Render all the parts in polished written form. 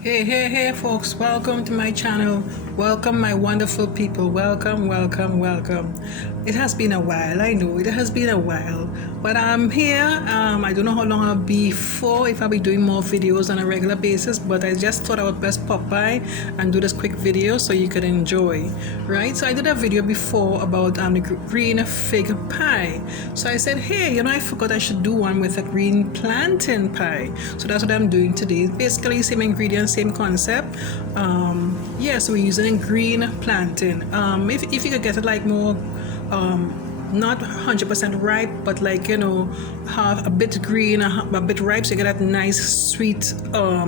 Hey folks, welcome to my channel. Welcome my wonderful people. Welcome. It has been a while, I know it has been a while, but I'm here. I don't know how long I'll be for, if I'll be doing more videos on a regular basis, but I just thought I would best pop by and do this quick video so you could enjoy, right? So I did a video before about the green fig pie. So I said, hey, I forgot I should do one with a green plantain pie. So that's what I'm doing today. Basically same ingredients, same concept. So we're using green plantain. If you could get it like more not 100% ripe, but like half a bit green, a bit ripe, so you get that nice sweet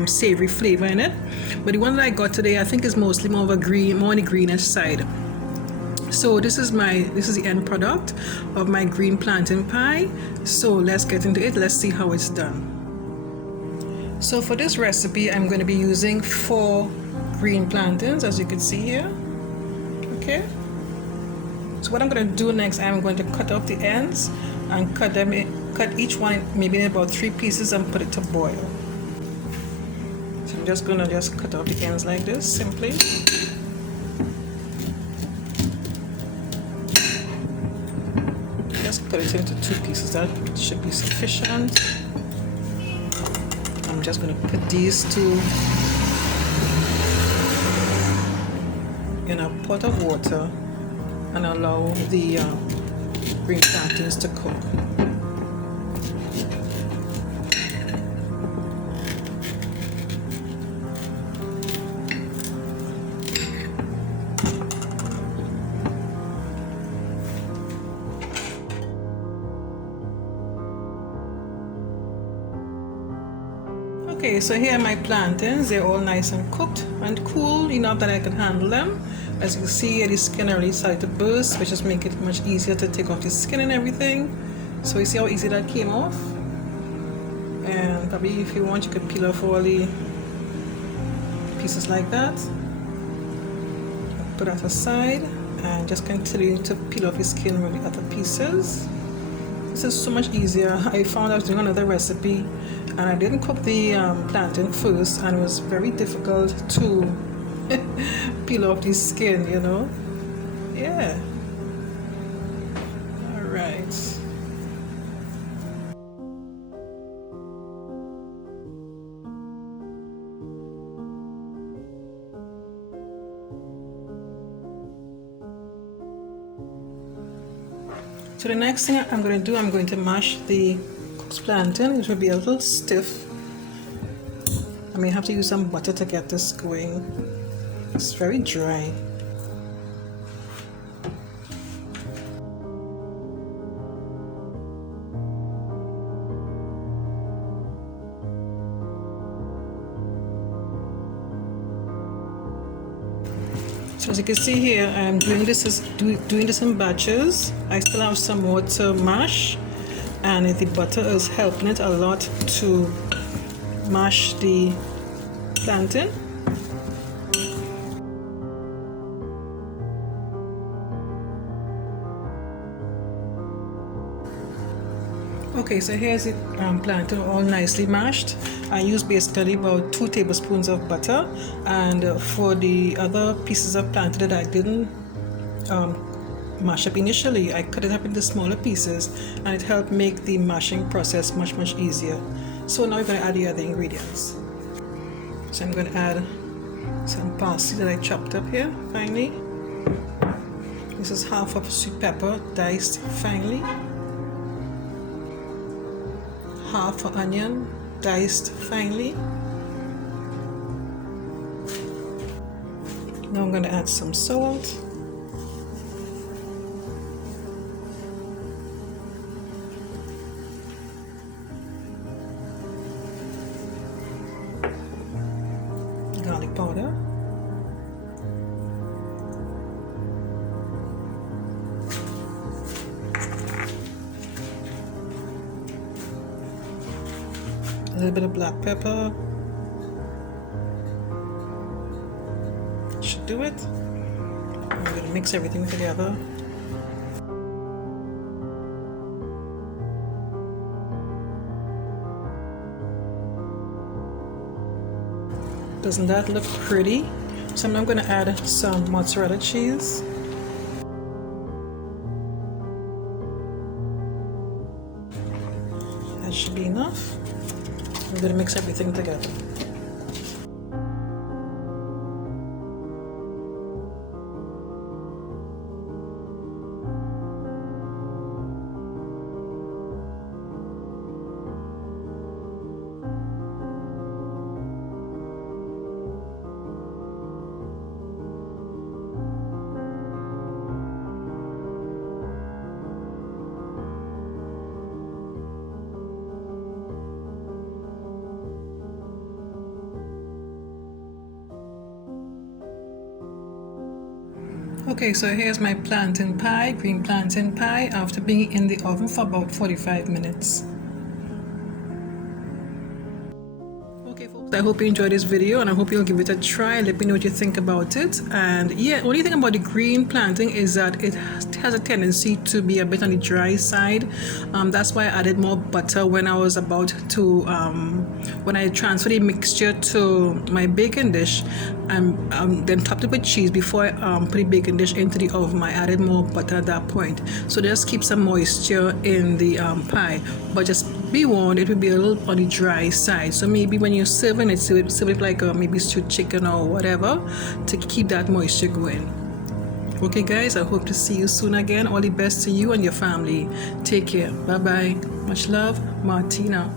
savory flavor in it. But the one that I got today, I think is mostly more of a green, more on the greenish side. So this is the end product of my green plantain pie. So let's get into it. Let's see how it's done. So for this recipe, I'm going to be using 4 green plantains, as you can see here. Okay. So what I'm going to do next, I'm going to cut off the ends and cut each one maybe in about 3 pieces and put it to boil. So I'm just going to cut off the ends like this, simply. Just put it into 2 pieces. That should be sufficient. I'm just going to put these 2 in a pot of water and allow the green plantains to cook. Okay, so here are my plantains. They're all nice and cooked and cool enough that I can handle them. As you can see, the skin already started to burst, which just make it much easier to take off the skin and everything. So you see how easy that came off? And probably if you want, you could peel off all the pieces like that. Put that aside and just continue to peel off the skin with the other pieces. This is so much easier. I found I was doing another recipe and I didn't cook the plantain first, and it was very difficult to peel off the skin, Yeah. All right. So the next thing I'm going to do, I'm going to mash the cooked plantain. It will be a little stiff. I may have to use some butter to get this going. It's very dry. So as you can see here, I'm doing this in batches. I still have some more to mash, and the butter is helping it a lot to mash the plantain. Okay, so here's the plantain all nicely mashed. I used basically about 2 tablespoons of butter, and for the other pieces of plantain that I didn't mash up initially, I cut it up into smaller pieces, and it helped make the mashing process much easier. So now we're going to add the other ingredients. So I'm going to add some parsley that I chopped up here finely. This is half of sweet pepper diced finely. Half an onion diced finely. Now I'm going to add some salt. Garlic powder. A little bit of black pepper. Should do it. I'm going to mix everything together. Doesn't that look pretty? So I'm going to add some mozzarella cheese. That should be enough. I'm going to mix everything together. Okay, so here's my plantain pie, green plantain pie, after being in the oven for about 45 minutes. Okay folks, I hope you enjoyed this video and I hope you'll give it a try. Let me know what you think about it. And yeah, only thing about the green plantain is that it has a tendency to be a bit on the dry side. That's why I added more butter when I was about to when I transferred the mixture to my baking dish, and then topped it with cheese. Before I put the baking dish into the oven, I added more butter at that point, so just keep some moisture in the pie. But just be warned, it will be a little on the dry side, so maybe when you're serving it, serve it like maybe stewed chicken or whatever, to keep that moisture going. Okay guys, I hope to see you soon again. All the best to you and your family. Take care. Bye bye. Much love, Martina.